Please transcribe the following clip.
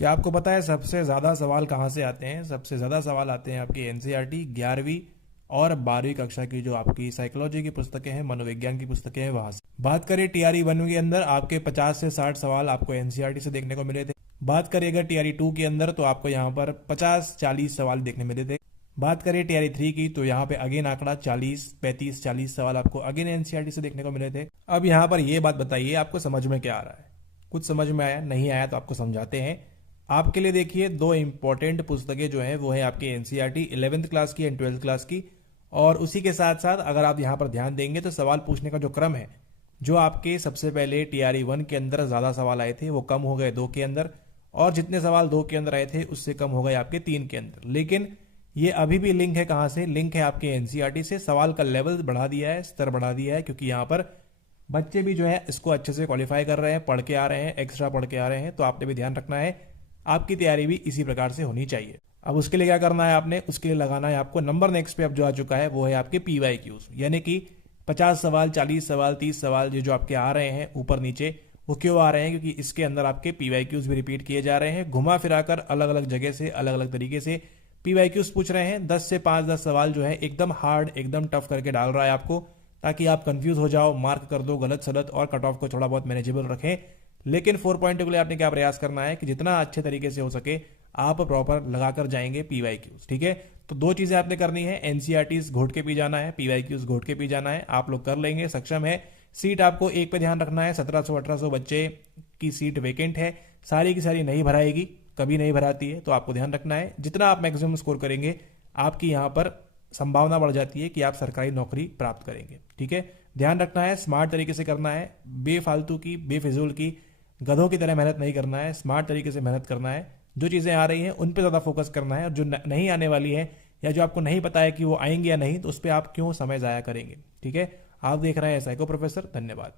क्या आपको पता है सबसे ज़्यादा सवाल कहाँ से आते हैं? सबसे ज़्यादा सवाल आते हैं आपकी एनसीईआरटी 11वीं और 12वीं कक्षा की जो आपकी साइकोलॉजी की पुस्तकें हैं, मनोविज्ञान की पुस्तकें हैं, वहां से। बात करें टीआरई 1 के अंदर आपके 50 से 60 सवाल आपको एनसीईआरटी से देखने को मिले थे। बात करें अगर टीआरई 2 के अंदर तो आपको यहाँ पर 50-40 सवाल देखने मिले थे। बात करें टीआरई 3 की तो यहाँ पे अगेन आंकड़ा 40-35-40 सवाल आपको अगेन एनसीईआरटी से देखने को मिले थे। अब यहाँ पर ये बात बताइए आपको समझ में क्या आ रहा है? कुछ समझ में आया? नहीं आया तो आपको समझाते हैं। आपके लिए देखिए दो इंपॉर्टेंट पुस्तकें जो है वो है आपकी एनसीईआरटी 11th क्लास की एंड 12th क्लास की। और उसी के साथ साथ अगर आप यहाँ पर ध्यान देंगे तो सवाल पूछने का जो क्रम है, जो आपके सबसे पहले टीआरई 1 के अंदर ज्यादा सवाल आए थे वो कम हो गए 2 के अंदर, और जितने सवाल 2 के अंदर आए थे उससे कम हो गए आपके 3 के अंदर। लेकिन ये अभी भी लिंक है कहां से? लिंक है आपके एनसीईआरटी से। सवाल का लेवल बढ़ा दिया है, स्तर बढ़ा दिया है, क्योंकि यहाँ पर बच्चे भी जो है इसको अच्छे से क्वालिफाई कर रहे हैं, पढ़ के आ रहे हैं, एक्स्ट्रा पढ़ के आ रहे हैं। तो आपने भी ध्यान रखना है, आपकी तैयारी भी इसी प्रकार से होनी चाहिए। अब उसके लिए क्या करना है आपने? उसके लिए लगाना है आपको नंबर नेक्स्ट पे अब जो आ चुका है वो है आपके पीवाईक्यूज, यानी कि 50 सवाल, 40 सवाल, 30 सवाल ये जो आपके आ रहे हैं ऊपर नीचे, वो क्यों आ रहे हैं? क्योंकि इसके अंदर आपके पीवाईक्यूज भी रिपीट किए जा रहे हैं, घुमा फिराकर अलग अलग जगह से अलग अलग तरीके से पीवाईक्यूज पूछ रहे हैं। 10 से 5-10 सवाल जो है एकदम हार्ड, एकदम टफ करके डाल रहा है आपको, ताकि आप कंफ्यूज हो जाओ, मार्क कर दो गलत सलत और कट ऑफ को थोड़ा बहुत मैनेजेबल रखें। लेकिन 4.2 के लिए आपने क्या प्रयास करना है कि जितना अच्छे तरीके से हो सके आप प्रॉपर लगाकर जाएंगे पीवाईक्यूज। ठीक है, तो दो चीजें आपने करनी है, एनसीईआरटी घोट के पी जाना है, पीवाईक्यूज घोट के पी जाना है। आप लोग कर लेंगे, सक्षम है। सीट आपको एक पे ध्यान रखना है, 1700-1800 बच्चे की सीट वेकेंट है, सारी की सारी नहीं भराएगी, कभी नहीं भराती है। तो आपको ध्यान रखना है, जितना आप मैक्सिमम स्कोर करेंगे आपकी यहाँ पर संभावना बढ़ जाती है कि आप सरकारी नौकरी प्राप्त करेंगे। ठीक है, ध्यान रखना है, स्मार्ट तरीके से करना है, बेफालतू की, बेफिजूल की, गधों की तरह मेहनत नहीं करना है, स्मार्ट तरीके से मेहनत करना है। जो चीज़ें आ रही हैं उन पे ज़्यादा फोकस करना है, और जो नहीं आने वाली है या जो आपको नहीं पता है कि वो आएंगे या नहीं, तो उस पर आप क्यों समय ज़ाया करेंगे। ठीक है, आप देख रहे हैं साइको प्रोफेसर। धन्यवाद।